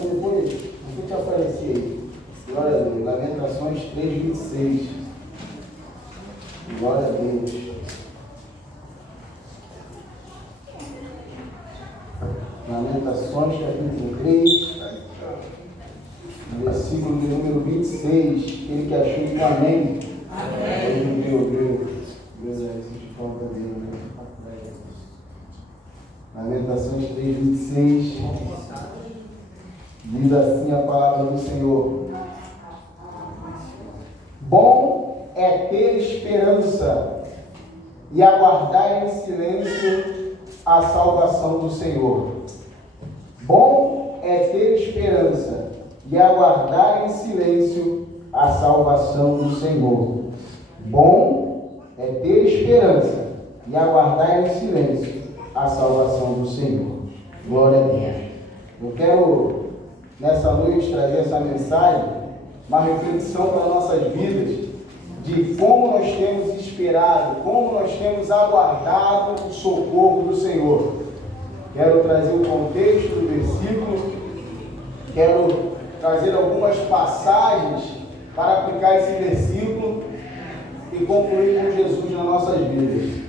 Depois, o que te aparecia aí? Glória a Deus. Lamentações 3:26. Glória a Deus. Lamentações capítulo 3, versículo de número 26. Aquele que achou que amém. Amém. Deus é isso, falta dele, né? Lamentações 3:26. Diz assim a palavra do Senhor: bom é ter esperança e aguardar em silêncio a salvação do Senhor. Bom é ter esperança e aguardar em silêncio a salvação do Senhor. Bom é ter esperança e aguardar em silêncio a salvação do Senhor. Glória a Deus. Eu quero nessa noite trazer essa mensagem, uma reflexão para nossas vidas, de como nós temos esperado, como nós temos aguardado o socorro do Senhor. Quero trazer o contexto do versículo, quero trazer algumas passagens para aplicar esse versículo e concluir com Jesus nas nossas vidas.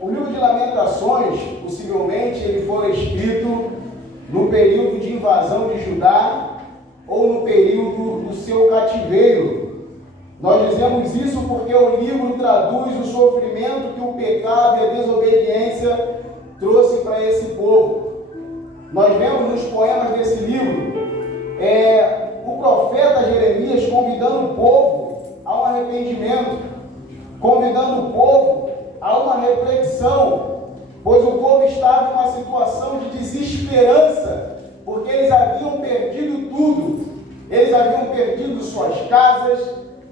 O livro de Lamentações, possivelmente, ele foi escrito no período de invasão de Judá ou no período do seu cativeiro. Nós dizemos isso porque o livro traduz o sofrimento que o pecado e a desobediência trouxe para esse povo. Nós vemos nos poemas desse livro o profeta Jeremias convidando o povo a um arrependimento, convidando o povo a uma reflexão, pois o povo estava em uma situação de desesperança, porque eles haviam perdido tudo. Eles haviam perdido suas casas,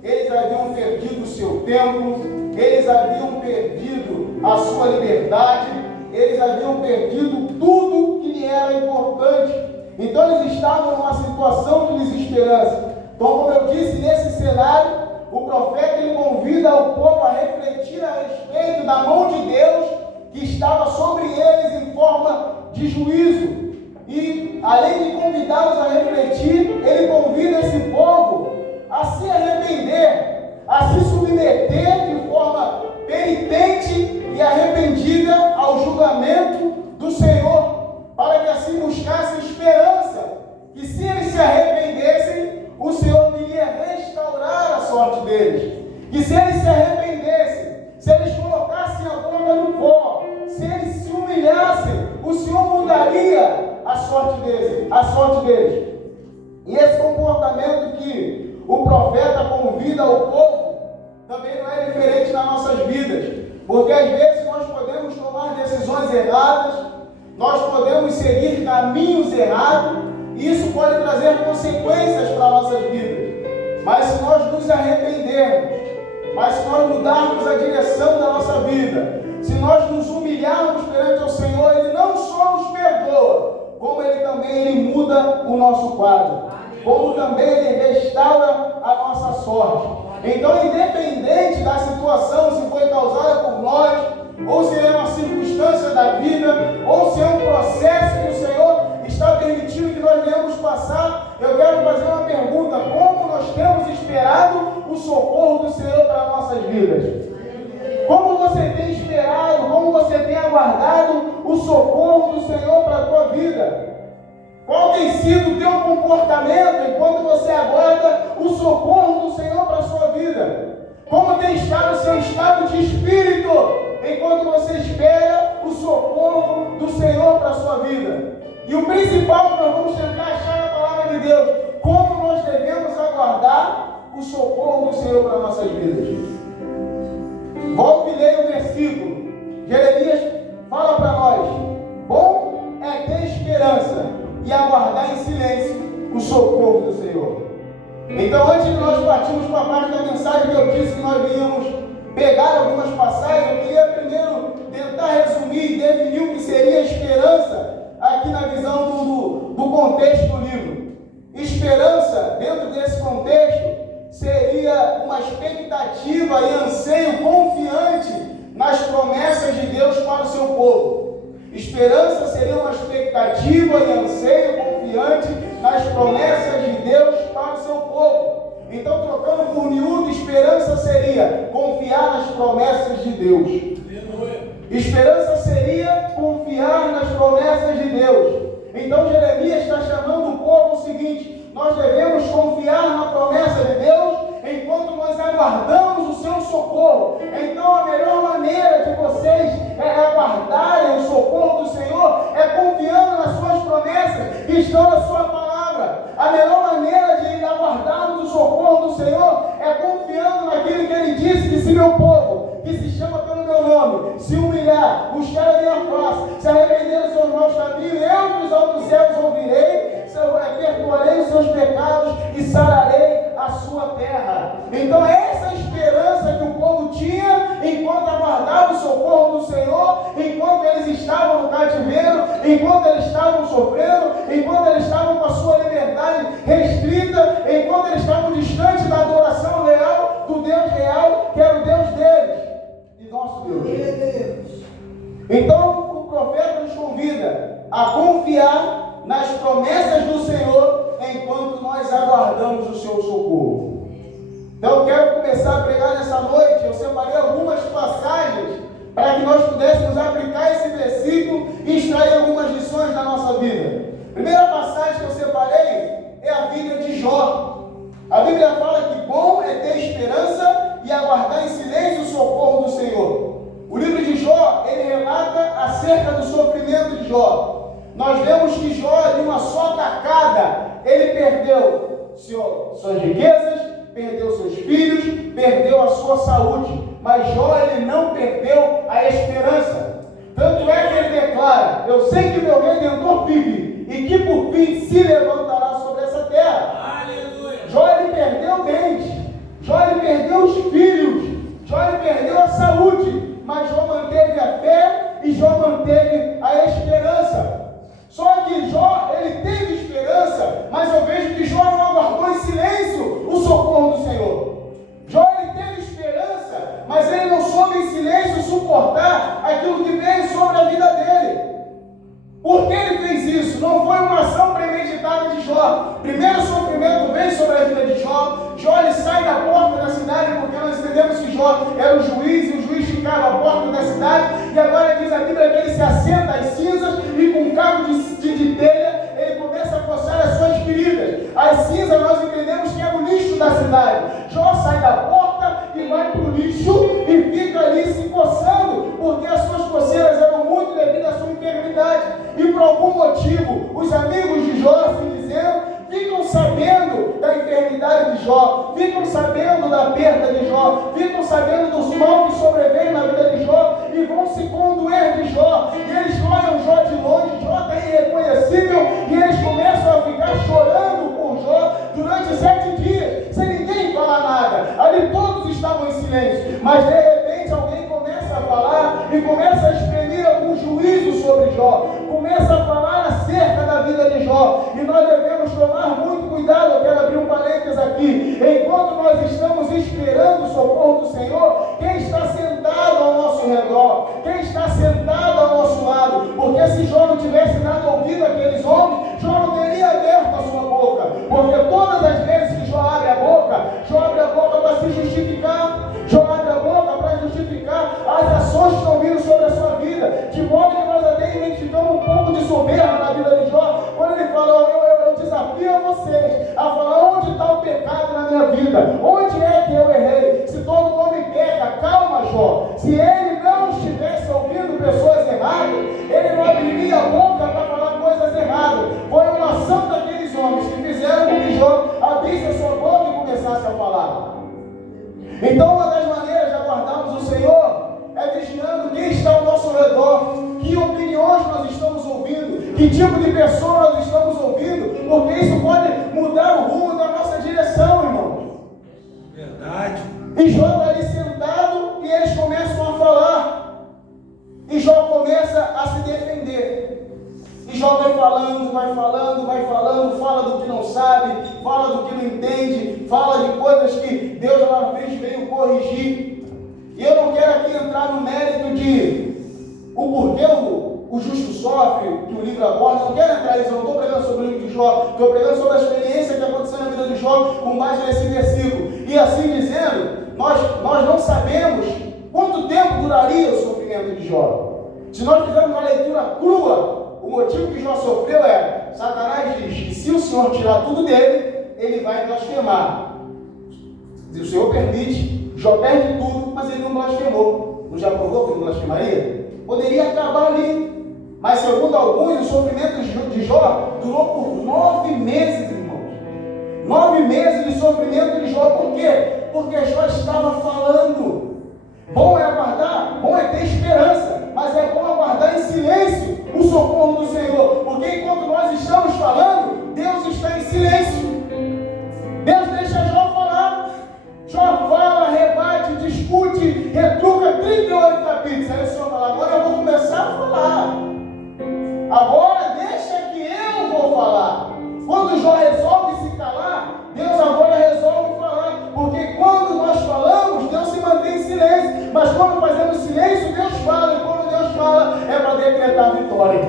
eles haviam perdido o seu templo, eles haviam perdido a sua liberdade, eles haviam perdido tudo que lhe era importante. Então eles estavam numa situação de desesperança. Então, como eu disse, nesse cenário, o profeta ele convida o povo a refletir a respeito da mão de Deus que estava sobre eles em forma de juízo. E, além de convidá-los a refletir, ele convida esse povo a se arrepender, a se submeter de forma penitente e arrependida ao julgamento do Senhor, para que assim buscassem esperança, que se eles se arrependessem, o Senhor viria restaurar a sorte deles. Que se eles se arrependessem, se eles colocassem a boca no pó, se eles se humilhassem, o Senhor mudaria a sorte deles. E esse comportamento que o profeta convida ao povo também não é diferente nas nossas vidas, porque às vezes nós podemos tomar decisões erradas, nós podemos seguir caminhos errados, e isso pode trazer consequências para nossas vidas. Mas se nós nos arrependermos, mas se nós mudarmos a direção da nossa vida, se nós nos humilharmos perante o Senhor, Ele não só nos perdoa, como Ele muda o nosso quadro, como também Ele restaura a nossa sorte. Então, independente da situação, se foi causada por nós, ou se é uma circunstância da vida, ou se é um processo que o Senhor está permitindo que nós venhamos passar, eu quero fazer uma pergunta: como nós temos esperado o socorro do Senhor para nossas vidas? Como você tem esperado, como você tem aguardado o socorro do Senhor para a tua vida? Qual tem sido o teu comportamento enquanto você aguarda o socorro do Senhor para a sua vida? Como tem estado o seu estado de espírito enquanto você espera o socorro do Senhor para a sua vida? E o principal que nós vamos tentar achar na palavra de Deus: como nós devemos aguardar o socorro do Senhor para nossas vidas. Volte e leia o versículo. Jeremias fala para nós: bom é ter esperança e aguardar em silêncio o socorro do Senhor. Então, antes de nós partirmos para a parte da mensagem que eu disse que nós viríamos pegar algumas passagens, eu queria primeiro tentar resumir e definir o que seria esperança aqui na visão do contexto do livro. Esperança, dentro desse contexto, seria uma expectativa e anseio confiante nas promessas de Deus para o seu povo. Esperança seria uma expectativa e anseio nas promessas de Deus para o seu povo. Então, trocando por miúdo, esperança seria confiar nas promessas de Deus. Esperança seria confiar nas promessas de Deus. Então Jeremias está chamando o povo o seguinte: nós devemos confiar na promessa de Deus enquanto nós aguardamos o seu socorro. Então a melhor maneira de vocês aguardarem o socorro do Senhor é confiando nas suas promessas que estão na sua palavra. A melhor maneira de aguardarmos o socorro do Senhor é confiando naquilo que Ele disse: que se meu povo, que se chama pelo meu nome, se humilhar, buscar a minha face, se arrepender dos seus maus caminhos, eu dos altos céus ouvirei, perdoarei os seus pecados e sararei a sua terra. Então essa esperança que o povo tinha enquanto aguardava o socorro do Senhor, enquanto eles estavam no cativeiro, enquanto eles estavam sofrendo, enquanto eles estavam com a sua liberdade restrita, enquanto eles estavam distantes da adoração real, do Deus real, que era o Deus deles e nosso Deus. Então o profeta nos convida a confiar nas promessas do Senhor enquanto nós aguardamos o seu socorro. Então eu quero começar a pregar nessa noite. Eu separei algumas passagens para que nós pudéssemos aplicar esse versículo e extrair algumas lições da nossa vida. A primeira passagem que eu separei é a vida de Jó. A Bíblia fala que bom é ter esperança e aguardar em silêncio o socorro do Senhor. O livro de Jó, ele relata acerca do sofrimento de Jó. Nós vemos que Jó, de uma só tacada, ele perdeu suas riquezas, perdeu seus filhos, perdeu a sua saúde. Mas Jó, ele não perdeu a esperança. Tanto é que ele declara: eu sei que meu Redentor vive e que por fim se levantará sobre essa terra. Aleluia. Jó, ele perdeu bens, Jó, ele perdeu os filhos, Jó, ele perdeu a saúde, mas Jó manteve a fé e Jó manteve a esperança. Só que Jó, ele teve esperança, mas eu vejo que Jó não aguardou em silêncio o socorro do Senhor. Jó, ele teve esperança, mas ele não soube em silêncio suportar aquilo que veio sobre a vida dele. Por que ele fez isso? Não foi uma ação premeditada de Jó. Primeiro o sofrimento veio sobre a vida de Jó. Jó, ele sai da porta da cidade, porque nós entendemos que Jó era o juiz, e o juiz ficava à porta da cidade, e agora diz a Bíblia que ele se assenta às cinzas, e com um cabo de telha, ele começa a coçar as suas feridas. As cinzas nós entendemos que é o lixo da cidade. Jó sai da porta e vai para o lixo, e fica ali se coçando, porque as suas coceiras eram muito devido à sua enfermidade. E por algum motivo, os amigos de Jó, assim dizendo, ficam sabendo da enfermidade de Jó, ficam sabendo da perda de Jó, ficam sabendo dos mal que sobreveio na vida de Jó, e vão se condoer de Jó, e eles olham Jó de longe, Jó está irreconhecível, e eles começam a ficar chorando por Jó durante 7 dias, sem ninguém falar nada. Ali todos estavam em silêncio, mas de repente alguém começa a falar, e começa a exprimir algum juízo sobre Jó, começa a falar acerca da vida de Jó, e nós devemos tomar muito cuidado. Eu quero abrir um parênteses aqui. Enquanto nós estamos esperando o socorro do Senhor, quem está sentado ao nosso redor, quem está sentado ao nosso lado, porque se Jó não tivesse dado ouvido àqueles homens, Jó não teria aberto a sua boca, porque todas as vezes que Jó abre a boca para se justificar, Jó abre a boca para justificar as ações que estão vindo sobre a sua vida, de modo que nós até identificamos um pouco de soberba na vida de Jó, quando ele fala: eu desafio a vocês a falar onde está o pecado na minha vida, onde é que eu errei. Se todo homem peca, calma, Jó, se ele não estivesse ouvindo pessoas erradas, ele não abriria a boca para falar coisas erradas. Foi uma ação daqueles homens que fizeram com que Jó abrisse a sua boca e começasse a falar. Então, uma das maneiras de aguardarmos o Senhor é vigiando quem está ao nosso redor, que opiniões nós estamos ouvindo, que tipo de pessoa nós estamos ouvindo, porque isso pode mudar o rumo da nossa direção, irmão. Verdade. E Jó está ali sentado e eles começam a falar, e Jó começa a se defender. E Jó vai falando, fala do que não sabe, fala do que não entende, fala de coisas que Deus lá na frente veio corrigir. E eu não quero aqui entrar no mérito de o porquê o justo sofre, que o livro aborda. Eu não quero entrar nisso, eu não estou pregando sobre o livro de Jó. Estou pregando sobre a experiência que aconteceu na vida de Jó com base nesse versículo. E assim dizendo, nós não sabemos quanto tempo duraria o sofrimento de Jó. Se nós fizermos uma leitura crua, o motivo que Jó sofreu é: Satanás diz que se o Senhor tirar tudo dele, ele vai blasfemar. Se o Senhor permite, Jó perde tudo, mas ele não blasfemou. Não já provou que não blasfemaria? Poderia acabar ali. Mas segundo alguns, o sofrimento de Jó durou por 9 meses, irmãos. 9 meses de sofrimento de Jó. Por quê? Porque Jó estava falando. Bom é aguardar, bom é ter esperança, mas é bom aguardar em silêncio o socorro do Senhor, porque enquanto nós estamos falando, Deus está em silêncio. Deus deixa Jó falar. Jó fala, rebate, discute, retruca 38 capítulos. Aí o Senhor fala: agora eu vou começar a falar. Agora deixa que eu vou falar. Quando Jó resolve se calar, Deus agora resolve falar. Porque quando nós falamos, Deus se mantém em silêncio. Mas quando fazemos silêncio, Deus fala. E quando Deus fala, é para decretar a vitória.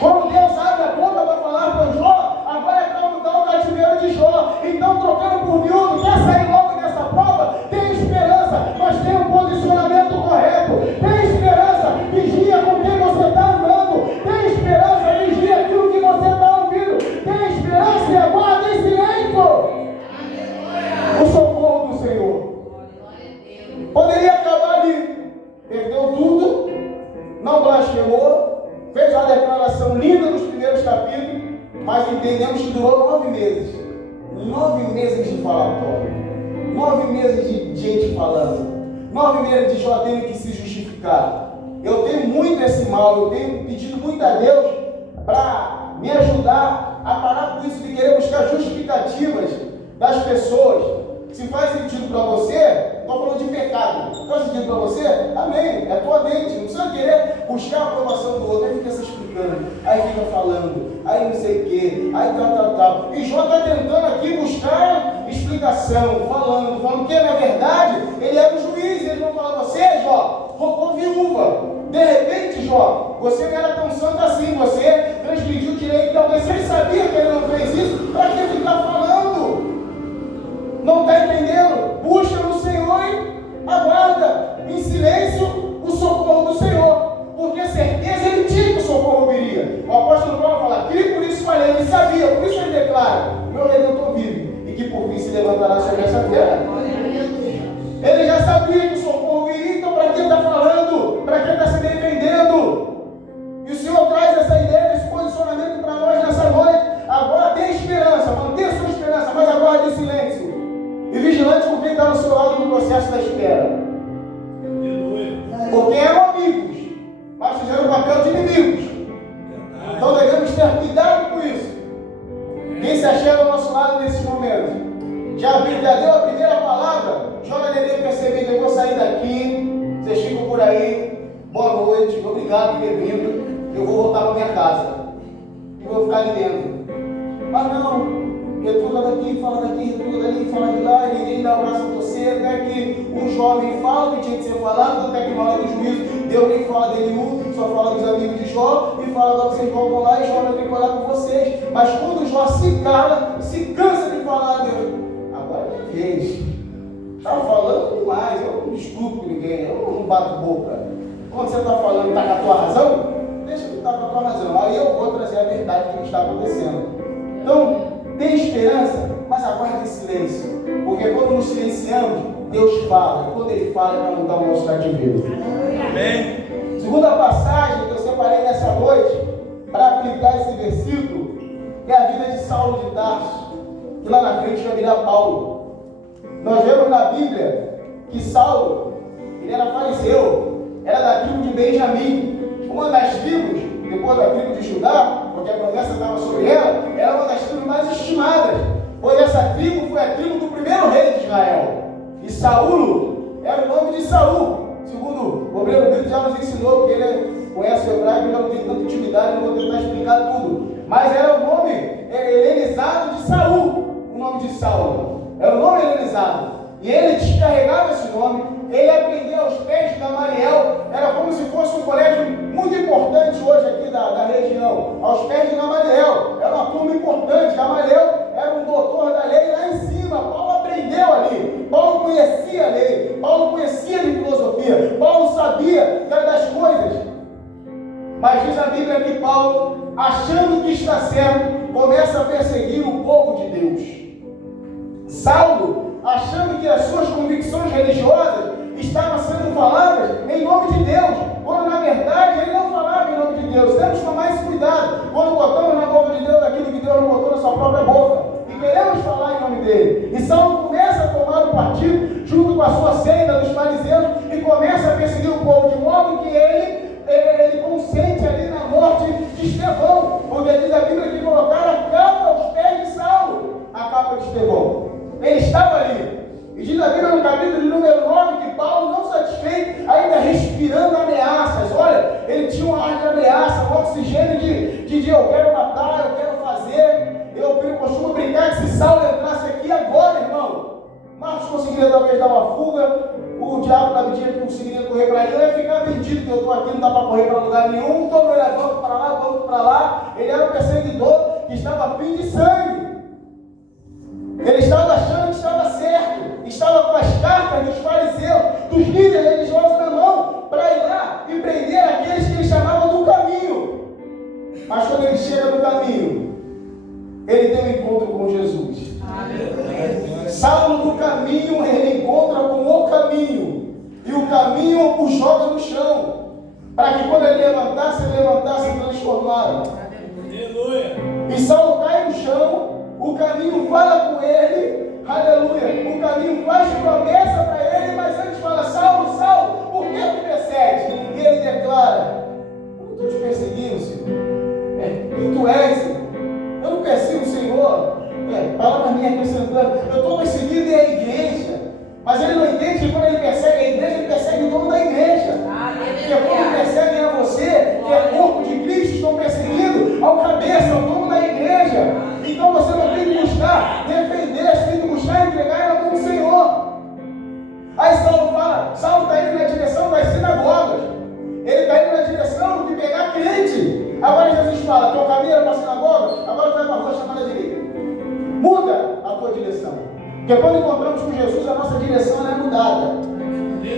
Quando Deus abre a boca para falar para Jó, agora é para mudar o cativeiro de Jó. Então, trocando por miúdo, quer sair logo dessa prova? Tem esperança, mas tem um posicionamento correto. Tem esperança, vigia com quem você está andando. Tem esperança, vigia aquilo que você está ouvindo. Tem esperança e aguarda em silêncio o socorro do Senhor. Poderia acabar ali. Perdeu tudo, não blasfemou, fez uma declaração linda nos primeiros capítulos, mas entendemos que durou 9 meses. 9 meses de falatório. 9 meses de gente falando. 9 meses de Jó tendo que se justificar. Eu tenho muito esse mal, eu tenho pedido muito a Deus para me ajudar a parar com isso de querer buscar justificativas das pessoas. Se faz sentido para você, estou falando de pecado. Faz sentido para você? Amém. É tua mente. Não precisa querer buscar a aprovação do outro. Aí fica se explicando, aí fica falando, aí não sei o quê, aí tal. E Jó está tentando aqui buscar explicação, falando que na verdade ele era o juiz. Eles vão falar: você, Jó, roubou viúva. De repente, Jó, você não era tão santo assim. Você transgrediu o direito de alguém. Se ele sabia que ele não fez isso, para que ficar falando? Não está entendendo? Busca no Senhor e aguarda em silêncio o socorro do Senhor. Porque certeza ele tinha que o socorro viria. O apóstolo Paulo fala: que por isso falei, ele sabia, por isso ele declara: meu Redentor vive, e que por fim se levantará sobre essa terra. Ele já sabia que o socorro viria, então para quem está falando? Para quem está se defendendo? E o Senhor traz essa ideia, esse posicionamento para nós nessa noite. Agora tem esperança, mantenha sua esperança, mas aguarde em silêncio. E vigilante com quem está no seu lado no processo da espera. Porque eram amigos, mas fizeram o papel de inimigos. Então devemos ter cuidado com isso. Quem se achega ao nosso lado nesse momento? Já deu a primeira palavra? Joga dele perceber que eu vou sair daqui. Vocês ficam por aí. Boa noite, obrigado por ter vindo. Eu vou voltar para minha casa. E vou ficar ali dentro. Mas não. Retruca daqui, fala dali, fala de lá, e ninguém dá o braço a torcer, até que um jovem fala o que tinha que ser falado, até que na hora do juízo, Deus nem fala dele, só fala dos amigos de Jó, e fala agora vocês voltam lá e Jó vai ter que olhar com vocês. Mas quando Jó se cala, se cansa de falar, Deus, agora é minha vez. Estava falando demais, eu não discuto com ninguém, eu não bato boca. Quando você está falando, está com a tua razão, deixa que está com a tua razão, aí eu vou trazer a verdade que está acontecendo. Então, tem esperança, mas aguarde em silêncio. Porque quando nos silenciamos, Deus fala. E quando Ele fala, é para mudar o nosso cativeiro. Amém. Segunda passagem que eu separei nessa noite, para aplicar esse versículo, é a vida de Saulo de Tarso, que lá na frente vai virar Paulo. Nós vemos na Bíblia que Saulo, ele era fariseu, era da tribo de Benjamim, uma das tribos, depois da tribo de Judá, porque a promessa estava sobre ela, era uma das tribos mais estimadas, pois essa tribo foi a tribo do primeiro rei de Israel. E Saulo era o nome de Saul, segundo o Obreiro Bíblico já nos ensinou, porque ele conhece o hebraico, já não tem tanta intimidade, não vou tentar explicar tudo. Mas era o nome helenizado de Saul, o nome de Saulo. Era o nome helenizado. E ele descarregava esse nome ele aprendeu aos pés de Gamaliel. Era como se fosse um colégio muito importante hoje aqui da região. Aos pés de Gamaliel. Era uma turma importante. Gamaliel era um doutor da lei lá em cima. Paulo aprendeu ali. Paulo conhecia a lei. Paulo conhecia de filosofia. Paulo sabia das coisas. Mas diz a Bíblia que Paulo, achando que está certo, começa a perseguir o povo de Deus. Saulo, achando que as suas convicções religiosas estavam sendo faladas em nome de Deus, quando na verdade ele não falava em nome de Deus. Temos que tomar esse cuidado quando botamos na boca de Deus aquilo que Deus não botou na sua própria boca e queremos falar em nome dele. E Saulo começa a tomar o partido junto com a sua seita dos fariseus e começa a perseguir o povo, de modo que ele consente ali na morte de Estevão, porque diz a Bíblia que colocaram a capa aos pés de Saulo, a capa de Estevão. Ele estava ali. E diz a Bíblia no capítulo de número 9 que Paulo, não satisfeito, ainda respirando ameaças. Olha, ele tinha um ar de ameaça, um oxigênio de eu quero matar, eu quero fazer. Eu costumo brincar que se Saulo entrasse aqui agora, irmão, Marcos conseguiria talvez dar uma fuga, o diabo da medida conseguiria correr para ali, eu ia ficar vendido, que eu estou aqui, não dá para correr para lugar nenhum, estou no olhar, volto para lá, volto para lá. Ele era um perseguidor que estava a fim de sangue. Ele estava achando que estava certo, estava com as cartas dos fariseus, dos líderes religiosos na mão, para ir lá e prender aqueles que ele chamava do caminho. Mas quando ele chega no caminho, ele tem um encontro com Jesus. Saulo do caminho, ele encontra com o caminho, e o caminho o joga no chão, para que quando ele levantasse transformado. E Saulo cai no chão. O caminho fala com ele, aleluia, o caminho faz promessa para ele, mas antes fala: Saulo, Saulo, por que me persegue? E ele declara: eu estou te perseguindo, Senhor. Quem tu és, Senhor? Eu não persigo o Senhor. Palavra minha acrescentando, eu estou perseguindo a igreja. Mas ele não entende que quando ele persegue a igreja, ele persegue o dono da igreja. Porque quando perseguem a você, que é corpo de Cristo, estão perseguindo ao cabeça, ao dono da igreja. Então você não tem que buscar defender, você tem que buscar entregar ela como Senhor. Aí Saulo está indo na direção das sinagogas. Ele está indo na direção de pegar crente. Agora Jesus fala: teu caminho era para a sinagoga, agora tu vai para a rua chamada direita. Muda a tua direção. Porque quando encontramos com Jesus, a nossa direção é mudada.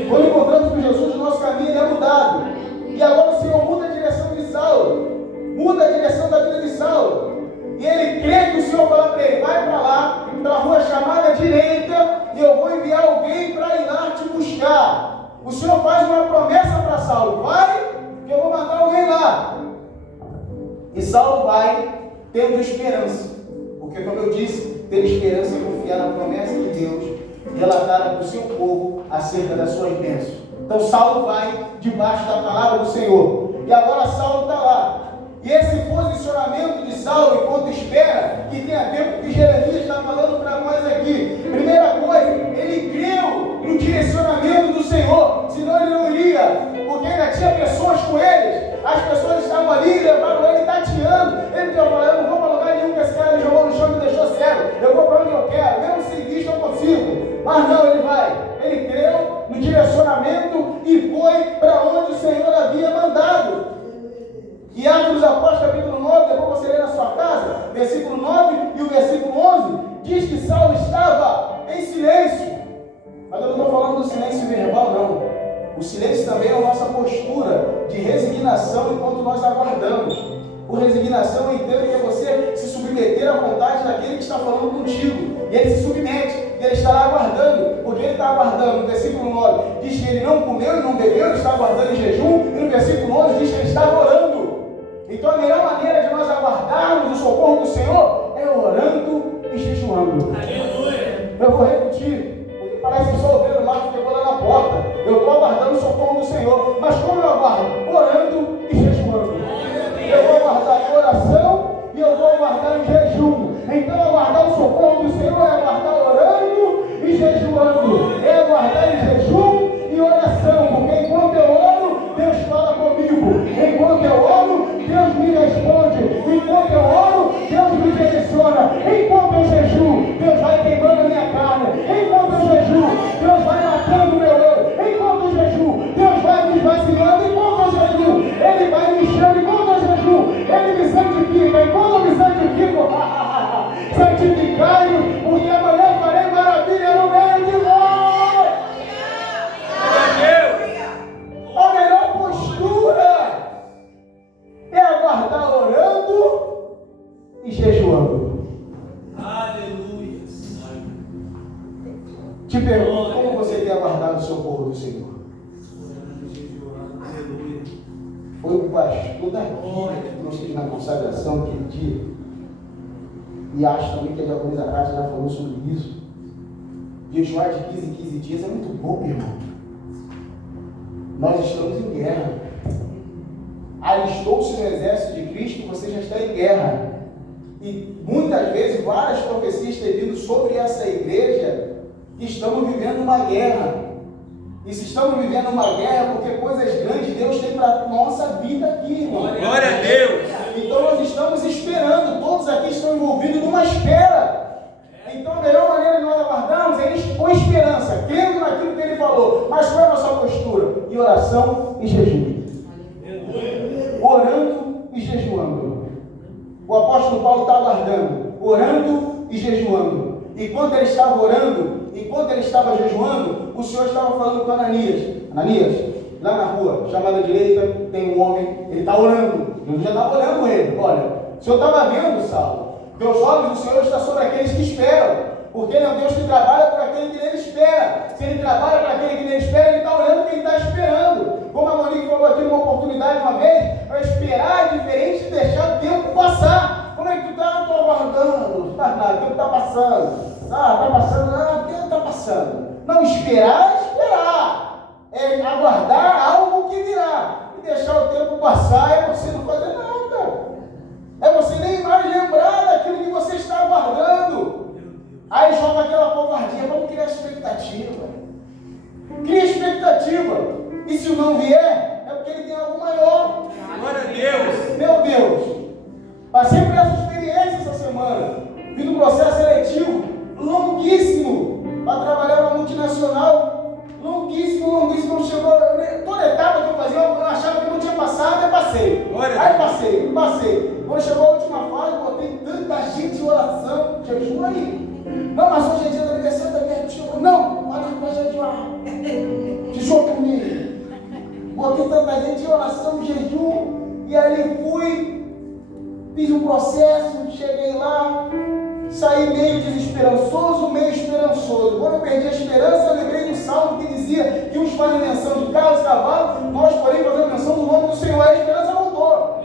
Quando encontramos com Jesus, o nosso caminho é mudado. E agora o Senhor muda a direção de Saulo. Muda a direção da vida de Saulo. E ele crê que o Senhor fala para ele: vai para lá, para a rua chamada direita, e eu vou enviar alguém para ir lá te buscar. O Senhor faz uma promessa para Saulo: vai, que eu vou mandar alguém lá. E Saulo vai tendo esperança. Porque, como eu disse, ter esperança e confiar na promessa de Deus, relatar para o seu povo acerca das suas bênçãos. Então Saulo vai debaixo da palavra do Senhor. E agora Saulo está lá. E esse posicionamento de Saulo, enquanto espera, que tem a ver com o que Jeremias está falando para nós aqui. Primeira coisa, ele creu no direcionamento do Senhor, senão ele não iria, porque ainda tinha pessoas com eles. As pessoas estavam ali e levaram ele tateando. Ele tinha falado: eu não vou para lugar nenhum, que esse cara me jogou no chão e me deixou cego. Eu vou para onde eu quero, mesmo sem visto eu consigo. Mas não, ele vai. Ele creu no direcionamento e foi para onde o Senhor havia mandado. E Atos dos Apóstolos, capítulo 9, depois você lê na sua casa, versículo 9 e o versículo 11, diz que Saulo estava em silêncio. Mas eu não estou falando do silêncio verbal, não. O silêncio também é a nossa postura de resignação enquanto nós aguardamos. Por resignação, eu entendo que é você se submeter à vontade daquele que está falando contigo. E ele se submete, e ele está lá aguardando. Porque ele está aguardando. No versículo 9 diz que ele não comeu e não bebeu, ele está aguardando em jejum. E no versículo 11 diz que ele estava orando. Então a melhor maneira de nós aguardarmos o socorro do Senhor é orando e jejuando. Aleluia. Eu vou repetir, porque parece que só o Pedro Marcos pegou lá na porta. Eu estou aguardando o socorro do Senhor. Mas como eu aguardo? Orando e jejuando. Eu vou aguardar em oração e eu vou aguardar em jejum. Então aguardar o socorro do Senhor é aguardar orando e jejuando. É aguardar em jejum e oração. Porque enquanto eu oro, Deus fala comigo. Enquanto eu oro, Deus me responde. Santificai-vos, porque amanhã farei maravilha no meio de vós. A melhor postura é aguardar orando e jejuando. Aleluia. Te pergunto, como você tem aguardado o socorro do Senhor? Foi o pastor daqui que nós fizemos na consagração aquele dia. E acho também que a diaconisa Cátia já falou sobre isso. Jejuar de 15 em 15 dias é muito bom, meu irmão. Nós estamos em guerra. Alistou-se no exército de Cristo, você já está em guerra. E muitas vezes várias profecias têm vindo sobre essa igreja que estamos vivendo uma guerra. E se estamos vivendo uma guerra, porque coisas grandes Deus tem para a nossa vida aqui, irmão. Glória a Deus. Então nós estamos esperando, todos aqui estão envolvidos numa espera. Então a melhor maneira de nós aguardarmos é com esperança, crendo naquilo que Ele falou. Mas qual é a nossa postura? Em oração e jejum. Orando e jejuando. O apóstolo Paulo está aguardando, orando e jejuando. Enquanto ele estava orando, enquanto ele estava jejuando, o Senhor estava falando com Ananias. Ananias, lá na rua, chamada direita, tem um homem, ele está orando. Eu já estava orando com ele. Olha, o Senhor estava vendo, Saulo, que os olhos do Senhor estão sobre aqueles que esperam. Porque Ele é um Deus que trabalha para aquele que Ele espera. Se Ele trabalha para aquele que Ele espera, Ele está olhando quem está esperando. Como a Monique falou aqui numa oportunidade uma vez, para esperar é diferente de deixar o tempo passar. Como é que tu está? Estou aguardando. O tempo está passando. Está passando. O tempo está passando. Não, esperar é esperar. É aguardar algo que virá. E deixar o tempo passar é você não fazer nada. É você nem mais lembrar daquilo que você está aguardando. Aí joga aquela covardia, vamos criar expectativa. Cria expectativa. E se o não vier, é porque ele tem algo maior. Glória a Deus. Meu Deus. Passei por essa experiência essa semana. Fiz um processo seletivo longuíssimo para trabalhar numa multinacional. Longuíssimo. Chegou, toda etapa que eu fazia, eu achava que não tinha passado, eu passei. Aí passei. Quando chegou a última fase, eu botei tanta gente em oração. Jejum aí. Não, mas hoje é dia da ligação da minha tia. Não, vai jejuar. Jejum comigo. Botei tanta gente em oração, jejum. E aí fui, fiz um processo, cheguei lá, saí meio desesperançoso, meio esperançoso. Quando eu perdi a esperança, eu lembrei do salmo que dizia que uns fazem menção de carros, cavalos, nós, porém, fazemos menção do nome do Senhor. A esperança voltou.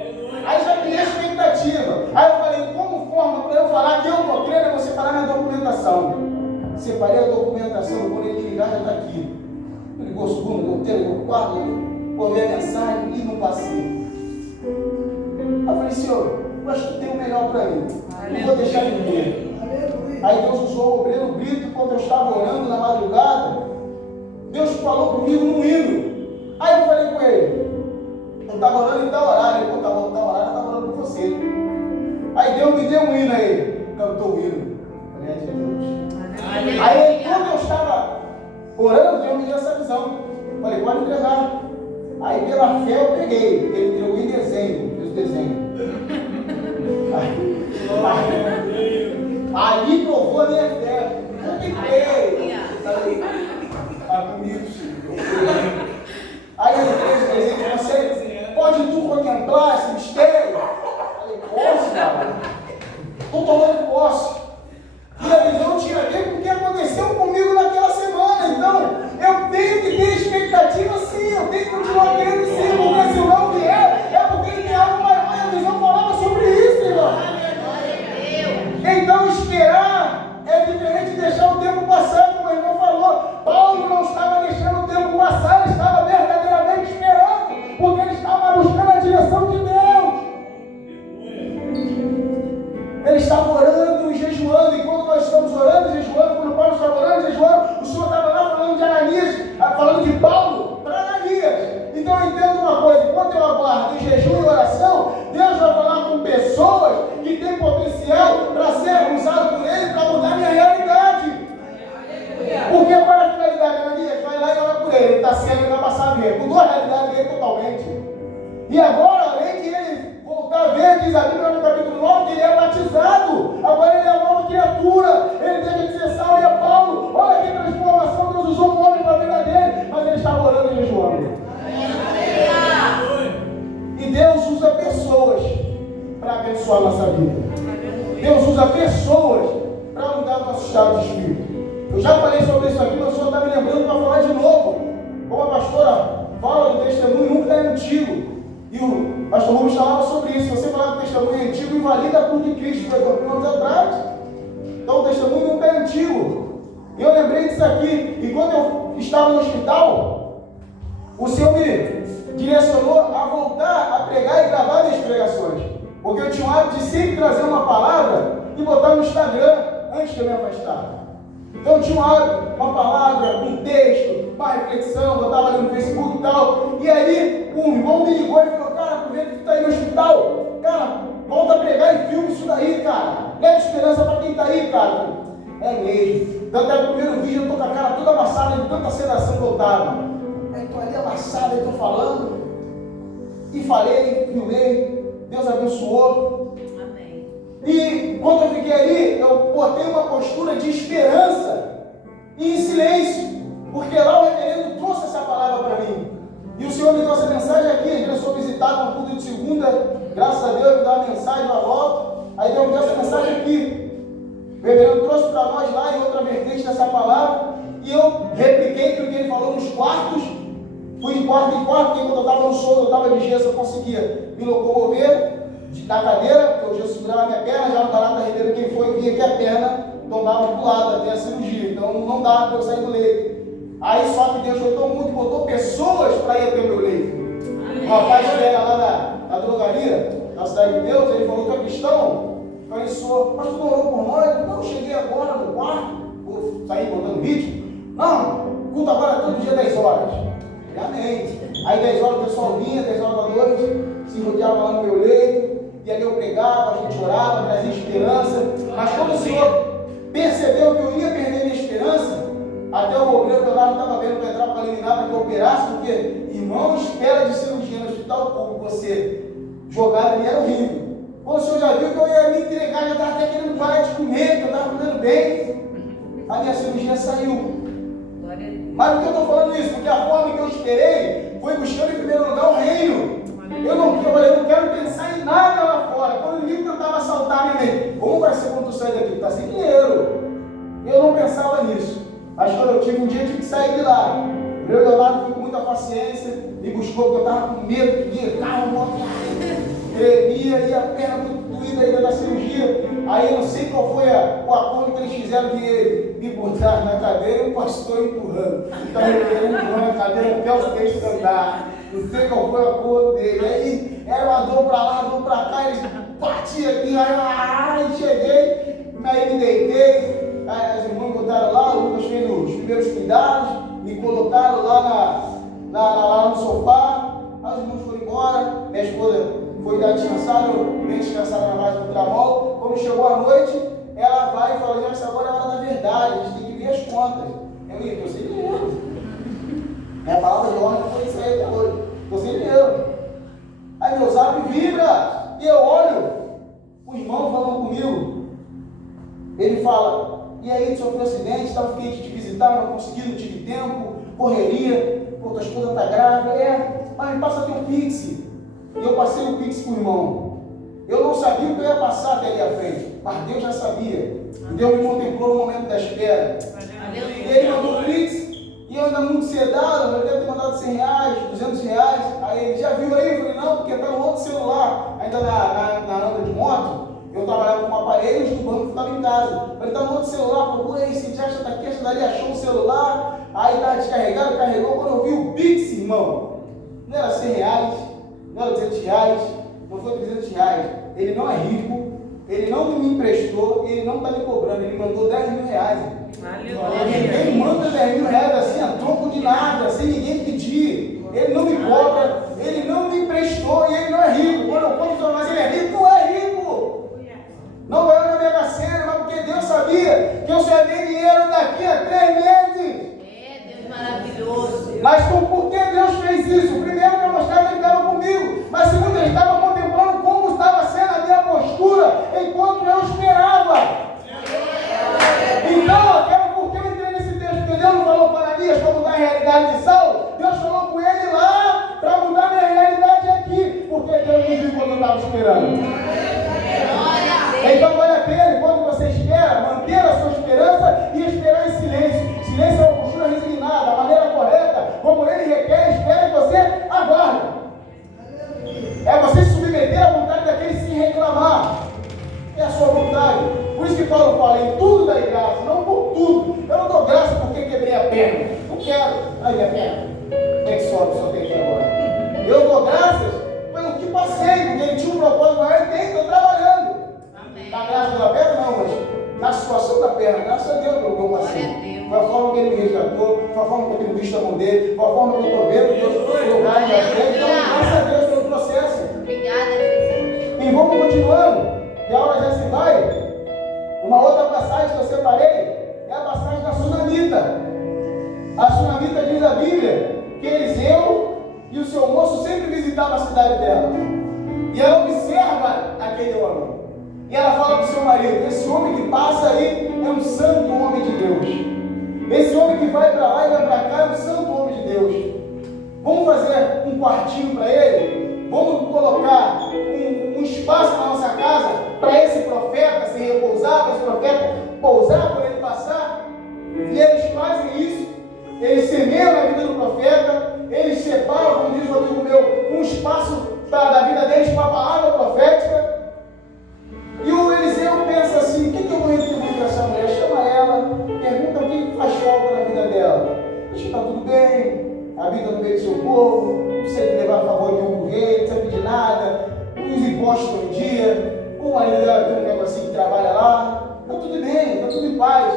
Aí já criei expectativa. Aí eu falei, como forma para eu falar que eu estou crendo, eu vou separar minha documentação. Separei a documentação, quando ele ligar já está aqui. Ele ligou segundo, ligou terceiro, ligou quarto, ouvi a mensagem e não passei. Aí eu falei, Senhor, eu acho que tem o melhor para mim. Não vou deixar ninguém. Aí Deus usou o obreiro Brito quando eu estava orando na madrugada. Deus falou comigo num hino. Aí eu falei com ele, eu estava orando em tal horário, eu estava orando por você. Aí Deus me deu um hino a ele, cantou o hino. Glória a Deus. Aí quando eu estava orando, Deus me deu essa visão. Falei, pode entregar. Aí pela fé eu peguei, ele entregou em desenho, fiz o desenho. Ali provou a minha fé. Eu fiquei. Está comigo, Senhor. Aí ele fez o desenho, você pode tu contemplar esse mistério? Falei, posso, cara. Estou tomando posse. E a visão tinha a ver com o que aconteceu comigo naquela semana. Então, eu tenho que ter expectativa sim, eu tenho que continuar querendo sim, porque se o não vier, é porque ele tem algo maior. E a visão falava sobre isso, irmão. Então, esperar é diferente de deixar o tempo passar, como o irmão falou. Paulo não estava deixando o tempo passar, ele estava verdadeiramente esperando, porque ele estava buscando a direção de Deus. Ele estava orando e jejuando, e quando nós estamos orando e jejuando, quando Paulo estava orando e jejuando, o Senhor estava lá falando de Ananias, falando de Paulo para Ananias. Então eu entendo uma coisa, enquanto eu aguardo em jejum e oração, Deus vai falar com pessoas que têm potencial para ser usado por Ele para mudar a minha realidade. Porque qual é a finalidade, Ananias? Vai lá e ora por ele, ele está cego, ele vai passar a ver. Mudou a realidade dele totalmente. E agora, além de ele voltar a ver, diz a Bíblia no capítulo 9, que ele é batizado. a nossa vida. Deus usa pessoas para mudar o nosso estado de espírito. Eu já falei sobre isso aqui, mas o Senhor está me lembrando para falar de novo. Como a pastora fala do testemunho, nunca é antigo. E o pastor Rubens falava sobre isso. Se você falar do testemunho antigo, invalida a cruz de Cristo, foi 2 anos atrás. Então o testemunho nunca é antigo. E eu lembrei disso aqui. E quando eu estava no hospital, o Senhor me direcionou a voltar a pregar e gravar minhas pregações. Porque eu tinha o hábito de sempre trazer uma palavra e botar no Instagram antes de eu me afastar. Então eu tinha um hábito, uma palavra, um texto, uma reflexão, botava ali no Facebook e tal. E aí um irmão me ligou e falou: cara, aproveita que tu está aí no hospital. Cara, volta a pregar e filme isso daí, cara. Leva esperança para quem está aí, cara. É mesmo. Tanto é que no primeiro vídeo eu estou com a cara toda amassada de tanta sedação que eu estava. Aí estou ali amassado, estou falando. E falei, filmei. Deus abençoou. Amém. E quando eu fiquei ali, eu botei uma postura de esperança e em silêncio, porque lá o reverendo trouxe essa palavra para mim. E o Senhor me deu essa mensagem aqui. Às vezes eu sou visitado no culto de segunda, graças a Deus, me dá uma mensagem, eu volto. Aí Deus me deu essa mensagem aqui. O reverendo trouxe para nós lá em outra vertente dessa palavra, e eu repliquei tudo que ele falou nos quartos. Fui de quarto em quarto, porque quando eu estava no sono, eu estava de gesso, eu conseguia me locomover da cadeira, porque o gesso segurava a minha perna. Já no Barata Ribeiro, quem foi, via que a perna tomava para o lado até a cirurgia, então não dava para eu sair do leito. Aí só que Deus botou muito, botou pessoas para ir até o meu leito. Um rapaz que era lá na drogaria, na Cidade de Deus, ele falou: tu é cristão? Eu falei: sou. Mas tu não orou por nós? Eu não, cheguei agora no quarto, vou sair botando vídeo. Não, culto agora todo dia 10 horas. Amém. Aí 10 horas o pessoal vinha, 10 horas da noite, se rodeava lá no meu leito, e ali eu pregava, a gente orava, trazia esperança. Mas quando o Senhor percebeu que eu ia perder minha esperança, até o obreiro que eu estava vendo para entrar para eliminar, para que eu operasse, porque irmão, espera de cirurgia no hospital público, você jogado ali era horrível. Quando o Senhor já viu que eu ia me entregar, já estava até querendo parar de comer, que eu estava comendo bem, a minha cirurgia saiu. Mas por que eu estou falando isso? Porque a forma que eu esperei foi buscando em primeiro lugar o reino. Eu não quero pensar em nada lá fora. Quando o inimigo tentava assaltar minha mente, como vai ser quando tu sair daqui? Tu está sem dinheiro. Eu não pensava nisso. Mas quando eu tive um dia, eu tive que sair de lá. O meu Leonardo foi com muita paciência, me buscou, porque eu estava com medo de ir, carro, tremia e a perna muito doída ainda da cirurgia. Aí eu não sei qual foi o acordo que eles fizeram de me botar na cadeira e o pastor empurrando. Então eu empurrando a cadeira até o sexto andar. Não sei qual foi o acordo dele. Aí era uma dor para lá, dor para cá, eles batiam aqui, aí cheguei, aí me deitei. Aí as irmãs botaram lá, o Lucas fez os primeiros cuidados, me colocaram lá no sofá. Aí os irmãos foram embora, minha esposa foi dar descansada, eu bem descansado na base do tramol. Quando chegou a noite, ela vai e fala: gente, agora é a hora da verdade, a gente tem que ver as contas. Eu estou sem dinheiro. Minha palavra de ordem foi isso aí até hoje. Estou sem dinheiro. Aí meu zap vibra e eu olho o irmão falando comigo. Ele fala: e aí, tu sofreu um acidente, tal, fiquei de te visitar, não consegui, não tive tempo, correria, pô, tua esposa está grávida, mas me passa teu Pix. E eu passei o Pix para o irmão. Eu não sabia o que eu ia passar até ali à frente, mas Deus já sabia. E Deus me contemplou no momento da espera. E ele mandou o Pix, e eu ainda muito sedado, eu deve ter mandado 100 reais, 200 reais. Aí ele: já viu aí? Eu falei: não, porque está no outro celular, ainda na anda de moto. Eu trabalhava com aparelhos do banco que estava em casa. Ele está no outro celular, procura aí, se acha daqui, acha dali, achou o celular. Aí estava descarregado, carregou. Quando eu vi o Pix, irmão, não era 100 reais, não era 200 reais, não foi 300 reais. Ele não é rico, ele não me emprestou, ele não está me cobrando, ele mandou 10 mil reais. Ele manda 10 mil reais assim, a troco de nada, sem ninguém pedir. Ele não me cobra, ele não me emprestou e ele não é rico. Quando eu conto, mas ele é rico, não é rico. Não ganhou na Mega Sena, mas porque Deus sabia que eu só ia ter dinheiro daqui a 3 meses. Deus maravilhoso. Mas por que Deus fez isso? Primeiro, para mostrar que Ele estava comigo. Mas segundo, Ele estava contemplando como estava sendo a minha postura enquanto eu esperava. Então, aquela porque eu entrei nesse texto, que Deus não falou para Ananias para mudar a realidade de Saulo. Deus falou com ele lá para mudar a minha realidade aqui. Porque Deus me viu quando eu estava esperando. quero. Ai, minha perna. Como é que sobe? Só tem aqui agora. Eu dou graças pelo que passei, porque ele tinha um propósito maior e tem, estou trabalhando. Amém. Na graça da perna, não, mas na situação da perna, graças a Deus, eu passei. Foi a forma que ele me resgatou, foi a forma que eu tenho visto a mão dele, foi a forma que eu estou vendo Deus lugar na minha frente. Então, graças a Deus pelo processo. Obrigada, Jesus. E vamos continuando, que a aula já se vai. Uma outra passagem que eu separei é a passagem da Sunamita. A Sunamita diz a Bíblia que Eliseu e o seu moço sempre visitavam a cidade dela. E ela observa aquele homem. E ela fala para o seu marido: esse homem que passa aí é um santo homem de Deus. Esse homem que vai para lá e vai para cá é um santo homem de Deus. Vamos fazer um quartinho para ele? Vamos colocar um espaço na nossa casa para esse profeta se repousar, para esse profeta pousar quando ele passar? E eles fazem isso. Eles semeiam na vida do profeta, eles separam, como diz o amigo meu, um espaço da vida deles para a palavra profética. E o Eliseu pensa assim: o que eu vou retribuir para essa mulher? Chama ela, pergunta o que faz falta na vida dela. Acho que está tudo bem, habita no meio do seu povo, não precisa levar a favor nenhum para o rei, não precisa pedir nada, os impostos estão em dia, o marido dela tem um negocinho que trabalha lá, está tudo bem, está tudo em paz.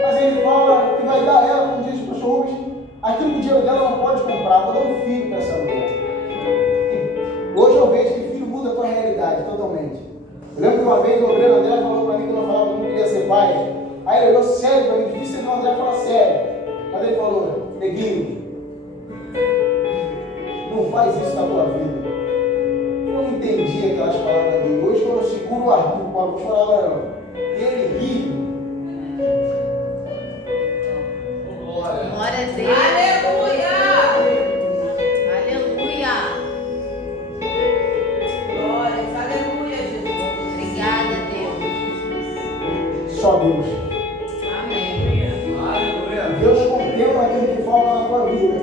Mas ele fala que vai dar a ela, como diz o pastor Rubens, aquilo que o dinheiro dela não pode comprar. Vou dar um filho para essa mulher. Hoje eu vejo que filho muda a tua realidade totalmente. Eu lembro que uma vez o obreiro André falou para mim que eu não falava que não queria ser pai. Aí ele olhou sério para mim, difícil o André falar sério. Mas ele falou: neguinho, não faz isso na tua vida. Eu não entendi aquelas palavras dele. Hoje quando eu seguro o Arthur, não vou chorar agora não. E ele ri. Glória a Deus. Aleluia! Aleluia. Glórias, aleluia, Jesus. Obrigada, Deus. Só Deus. Amém. Aleluia. Deus contempla aquilo que falta na tua vida.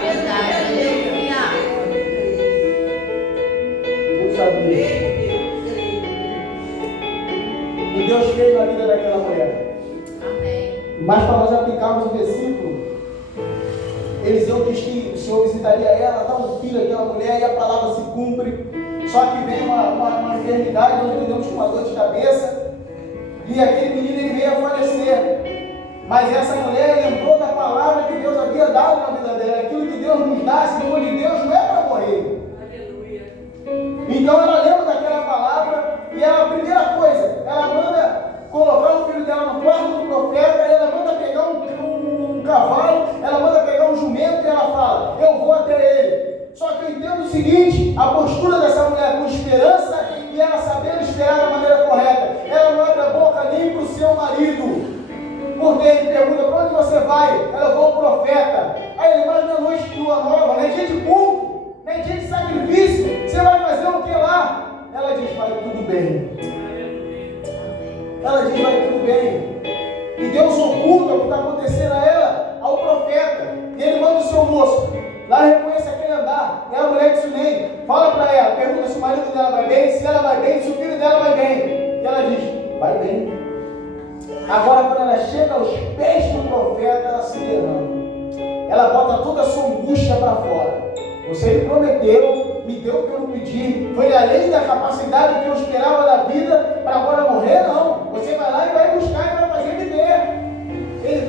Verdade, aleluia. Deus sabia. E Deus fez na vida daquela mulher. Amém. Mas para nós aplicarmos o versículo, Eliseu diz que o Senhor visitaria ela, dá um filho àquela mulher e a palavra se cumpre. Só que vem uma enfermidade, nós entendemos com uma dor de cabeça, e aquele menino ele veio a falecer. Mas essa mulher lembrou da palavra que Deus havia dado na vida dela. Aquilo que Deus nos dá, se não for de Deus, não é para morrer. Aleluia. Então ela lembra daquela palavra e a primeira coisa, ela manda colocar o filho dela no quarto do profeta, e ela manda pegar um cavalo, ela manda pegar um jumento e ela fala: eu vou até ele. Só que eu entendo o seguinte: a postura dessa mulher com esperança e ela sabendo esperar da maneira correta. Ela não abre a boca nem para o seu marido, porque ele pergunta: para onde você vai? Ela: eu vou ao profeta. Aí ele: mas na noite de lua nova, não é dia de culto, não é dia de sacrifício, você vai fazer o que lá? Ela diz: vai tudo bem. Ela diz: vai tudo bem. E Deus oculta o que está acontecendo a ela, ao profeta. E ele manda o seu moço lá, reconhece aquele andar. E a mulher de Sunem fala para ela, pergunta se o marido dela vai bem, se ela vai bem, se o filho dela vai bem. E ela diz: vai bem. Agora, quando ela chega aos pés do profeta, ela se derrama. Ela bota toda a sua angústia para fora. Você me prometeu, me deu o que eu não pedi. Foi além da capacidade que eu esperava da vida para agora morrer, não. Você vai lá e vai buscar e vai fazer viver.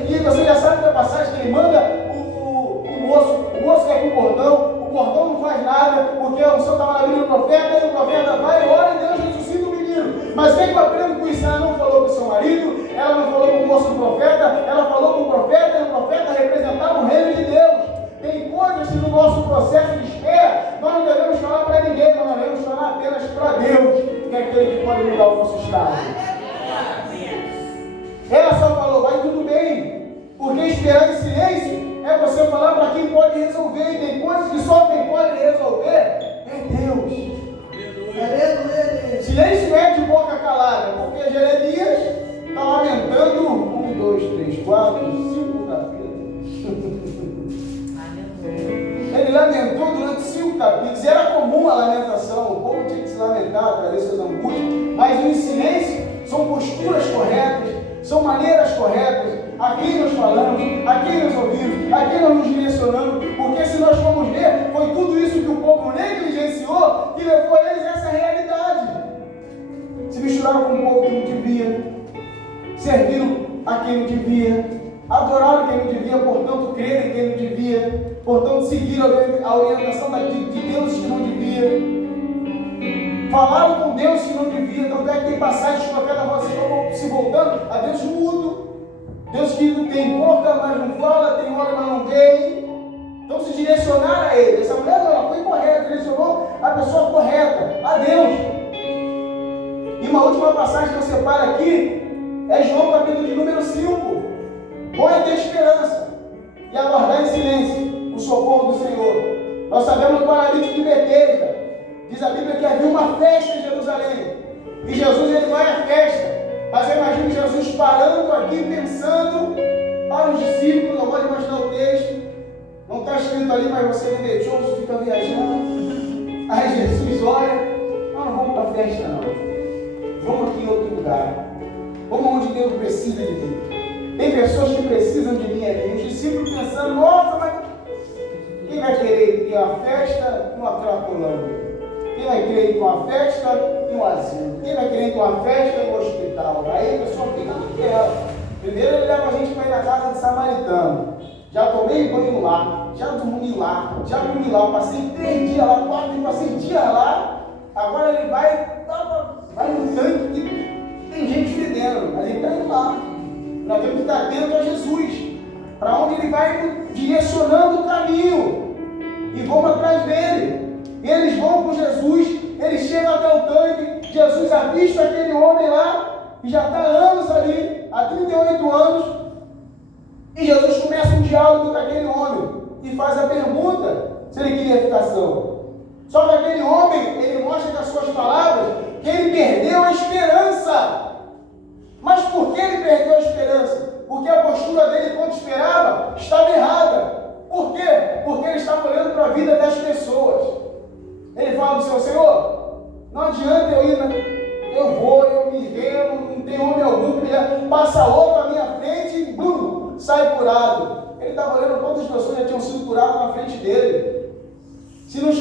E você já sabe da passagem que ele manda o moço vai com o bordão não faz nada, porque o senhor estava na vida do profeta, e o profeta vai e ora, e Deus ressuscita o menino. Mas quem que eu aprendo com isso? Ela não falou para o seu marido, ela não falou com o moço do profeta, ela falou com o profeta, e o profeta representava o reino de Deus. Tem coisas que no nosso processo de espera, nós não devemos falar para ninguém, nós devemos falar apenas para Deus, que é aquele que pode mudar o nosso estado. Ela só falou: vai tudo bem, porque esperar em silêncio é você falar para quem pode resolver, e tem coisas que só quem pode resolver é Deus. Silêncio é de boca calada, porque Jeremias está lamentando 1, 2, 3, 4, 5 capítulos. Ele lamentou durante 5 capítulos, era comum a lamentação, o povo tinha que se lamentar, trazer suas angústias, mas no silêncio são posturas corretas, são maneiras corretas. A a quem nós falamos, a quem nós ouvimos, a quem nós nos direcionamos, porque se nós formos ver, foi tudo isso que o povo negligenciou que levou eles a essa realidade. Se misturaram com o povo que não devia, serviram a quem não devia, adoraram quem não devia, portanto creram em quem não devia, portanto seguiram a orientação de Deus que não devia, falaram com Deus que não devia. Então é que tem passagens que cada voz estão se voltando a Deus mudo, Deus que não tem boca mas não fala, tem olho mas não vê. Então se direcionaram a Ele. Essa mulher não, ela foi correta, direcionou a pessoa correta, a Deus. E uma última passagem que eu separo aqui é João capítulo de número 5. Bom é ter esperança e aguardar em silêncio o socorro do Senhor. Nós sabemos do paralítico de Betesda. Diz a Bíblia que havia uma festa em Jerusalém. E Jesus ele vai à festa. Mas eu imagino Jesus parando aqui, pensando para os discípulos. Eu vou imaginar o texto. Não está escrito ali, mas você é medroso, fica viajando. Aí Jesus olha. Não vamos para a festa não. Vamos aqui em outro lugar. Vamos onde Deus precisa de mim. Tem pessoas que precisam de mim ali. Os discípulos pensando, nossa, mas quem vai querer ir a uma festa e uma cracolândia? Quem vai querer ir para uma festa e um asilo? Quem vai querer ir para uma festa e um hospital? Aí a pessoa fica no que é. Primeiro ele leva a gente para ir na casa de samaritano. Já tomei banho lá, já dormi lá, passei 3 dias lá, 4, passei dias lá. Agora ele vai no tanque que tem gente fedendo, mas ele está indo lá. Nós temos que estar atento a Jesus, para onde ele vai direcionando o caminho, e vamos atrás dele. E eles vão com Jesus, eles chegam até o tanque, Jesus avista aquele homem lá, que já está há anos ali, há 38 anos, e Jesus começa um diálogo com aquele homem, e faz a pergunta se ele queria ficação. Só que aquele homem, ele mostra com as suas palavras, que ele perdeu a esperança. Mas por que ele perdeu a esperança? Porque a postura dele, quando esperava, estava errada. Por quê? Porque ele estava olhando para a vida das pessoas. Ele fala do seu Senhor, não adianta eu ir, eu vou, eu me remo, não tem homem algum que me passa outro à minha frente e blum, sai curado. Ele estava olhando quantas pessoas já tinham sido curadas na frente dele. Se ele não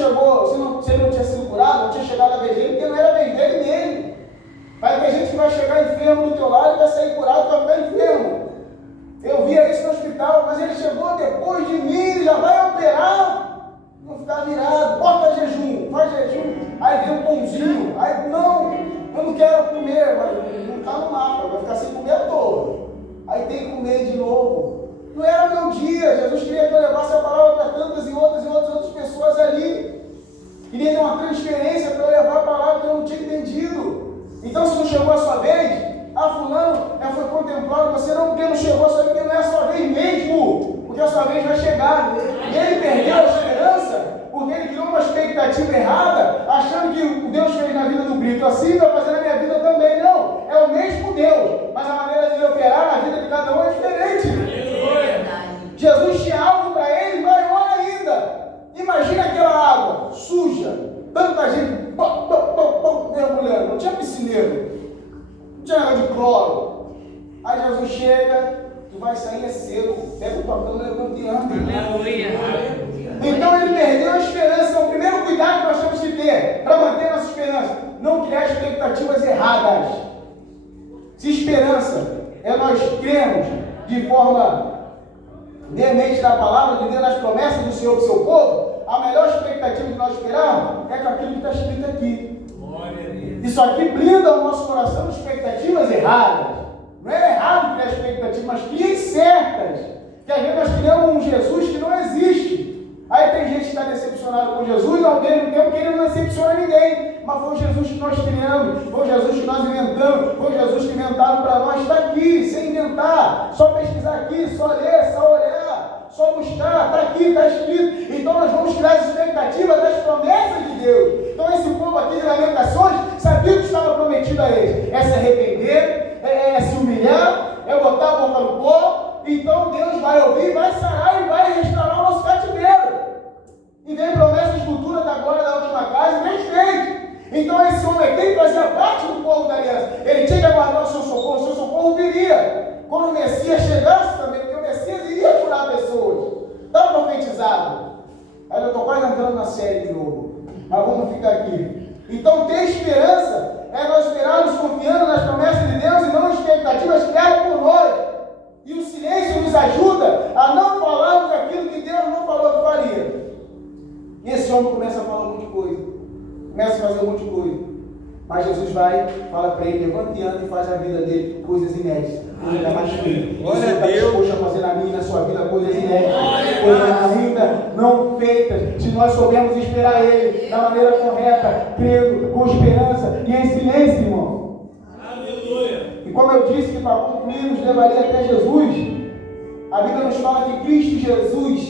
tinha sido curado, não tinha chegado a vez dele, porque não era a vez dele mesmo. Vai ter gente que vai chegar enfermo do teu lado e vai sair curado, vai ficar enfermo. Eu via isso no hospital, mas ele chegou depois de mim, ele já vai operar, vou ficar virado, bota jejum, faz jejum, aí vem um pãozinho, aí não, eu não quero comer, mas não está no mapa, vai ficar sem comer à toa. Aí tem que comer de novo. Não era meu dia, Jesus queria que eu levasse a palavra para tantas e outras pessoas ali. Queria ter uma transferência para eu levar a palavra que eu não tinha entendido. Então, se não chegou a sua vez, fulano foi contemplado, você não, porque não chegou a sua vez, porque não é a sua vez mesmo, porque a sua vez vai chegar. E ele perdeu a esperança, porque ele criou uma expectativa errada, achando que o Deus fez na vida do Brito assim, vai fazer na minha vida também. Não, é o mesmo Deus, mas a maneira de ele operar na vida de cada um é diferente. Jesus tinha algo para ele maior ainda. Imagina aquela água suja, tanta gente mergulhando, não tinha piscineiro, não tinha água de cloro. Aí Jesus chega, tu vai sair é cedo, pega o tua cama, levanta e anda. Então ele perdeu a esperança. O primeiro cuidado que nós temos que ter para manter nossa esperança, não criar expectativas erradas. Se esperança é nós cremos de forma veemente na palavra, de Deus, nas promessas do Senhor para o seu povo, a melhor expectativa que nós esperamos é com aquilo que está escrito aqui. Isso aqui blinda o nosso coração de expectativas erradas. Não é errado criar expectativas, mas cria certas. Que às vezes nós criamos um Jesus que não existe. Aí tem gente que está decepcionado com Jesus, ao mesmo tempo que ele não decepciona ninguém. Mas foi o Jesus que nós criamos, foi o Jesus que nós inventamos, foi o Jesus que inventaram para nós. Está aqui, sem inventar, só pesquisar aqui, só ler, só olhar, só buscar, está aqui, está escrito. Então nós vamos criar as expectativas das promessas de Deus. Então esse povo aqui de Lamentações sabia o que estava prometido a eles: é se arrepender, é se humilhar, é botar a boca no pó. Então Deus vai ouvir, vai sarar e vai restaurar o nosso cativeiro. E vem promessas futuras da glória da última casa e vem feito. Então esse homem aqui fazia parte do povo da aliança. Ele tinha que aguardar o seu socorro viria. Quando o Messias chegasse, vai, fala para ele, levanta e anda e faz a vida dele coisas inéditas. Ainda mais firme. O Senhor está disposto a fazer na minha e na sua vida coisas inéditas, coisas ainda não feitas. Se nós soubermos esperar Ele da maneira correta, crendo, com esperança e em silêncio, irmão. Aleluia. E como eu disse que para concluir nos levaria até Jesus, a Bíblia nos fala que Cristo Jesus,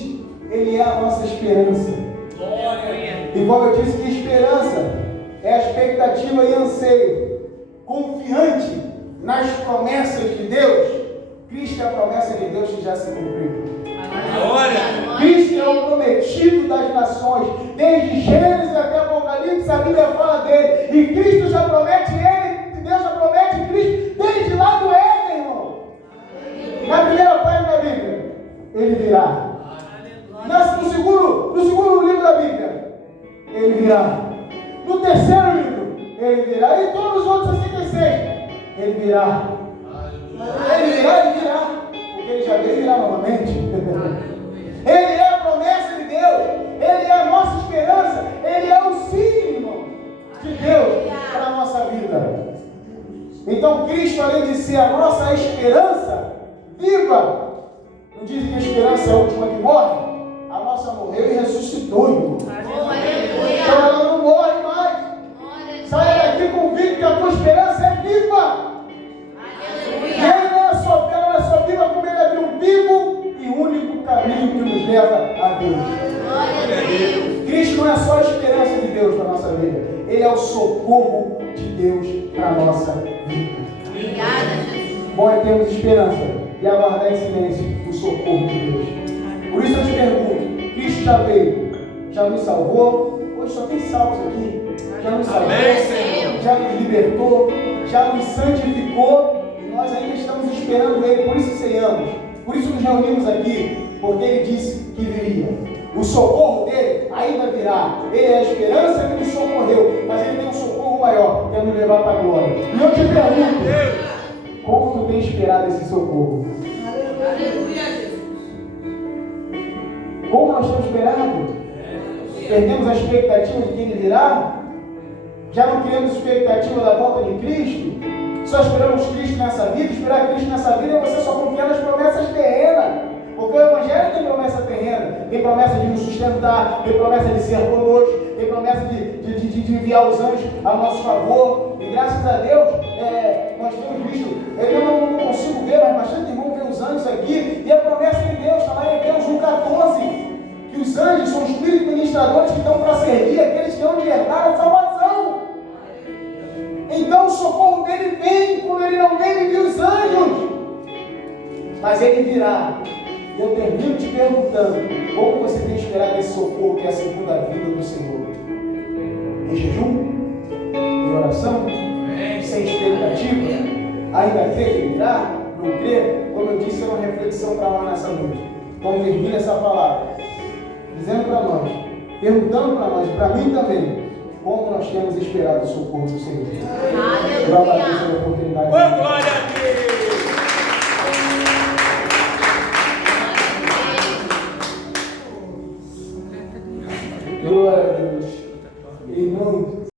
Ele é a nossa esperança. E como eu disse que esperança é a expectativa e anseio confiante nas promessas de Deus. Cristo é a promessa de Deus que já se cumpriu. Glória. Cristo é o prometido das nações. Desde Gênesis até Apocalipse, a Bíblia fala dele. E Cristo já promete ele, Deus já promete Cristo desde lá do Éden, irmão. Na primeira página da Bíblia, ele virá. No segundo livro da Bíblia, ele virá. No terceiro livro, ele virá. E todos os outros 66, ele virá. Ele virá. Porque ele já veio virar novamente. Ele é a promessa de Deus. Ele é a nossa esperança. Ele é o signo de Deus para a nossa vida. Então Cristo, além de ser a nossa esperança viva, não dizem que a esperança é a última que morre? A nossa morreu e ressuscitou, irmão. Então ela não morre mais. Saia daqui convicto que a tua esperança é viva. E ela não é só viva como ele abriu um vivo e único caminho que nos leva a Deus. Cristo não é só a esperança de Deus para a nossa vida. Ele é o socorro de Deus para a nossa vida. Bom é termos esperança e aguardar em silêncio o socorro de Deus. Por isso eu te pergunto, Cristo já veio, já nos salvou, hoje só tem salvos aqui, já nos salvou, já nos libertou, já nos santificou, e nós ainda estamos esperando Ele, por isso ceiamos, por isso nos reunimos aqui, porque Ele disse que viria. O socorro dele ainda virá. Ele é a esperança que nos socorreu, mas Ele tem um socorro maior, que é nos levar para a glória. E eu te pergunto, como tu tem esperado esse socorro? Aleluia, Jesus. Como nós temos esperado? Perdemos a expectativa de que Ele virá? Já não criamos expectativa da volta de Cristo? Só esperamos Cristo nessa vida? Esperar Cristo nessa vida é você só confiar nas promessas terrenas. Porque o Evangelho tem promessa terrena, tem promessa de nos sustentar, tem promessa de ser conosco, tem promessa de enviar os anjos a nosso favor. E graças a Deus, nós temos visto, eu não consigo ver, mas bastante irmão vê os anjos aqui, e a promessa de Deus está lá em Hebreus 1,14, que os anjos são espíritos ministradores que estão para servir aqueles que vão de herdar a salvação. Então o socorro dele vem, quando ele não vem, ele envia os anjos. Mas ele virá. Eu termino te perguntando, como você tem esperado esse socorro que é a segunda vinda do Senhor? Em jejum? Em oração? Sem expectativa? Ainda crê que virá? Não crê? Como eu disse, é uma reflexão para nós nessa noite. Então termina essa palavra, dizendo para nós, perguntando para nós, para mim também, como nós temos esperado o socorro do Senhor. Aleluia. Glória a Deus pela oportunidade. Glória a Deus.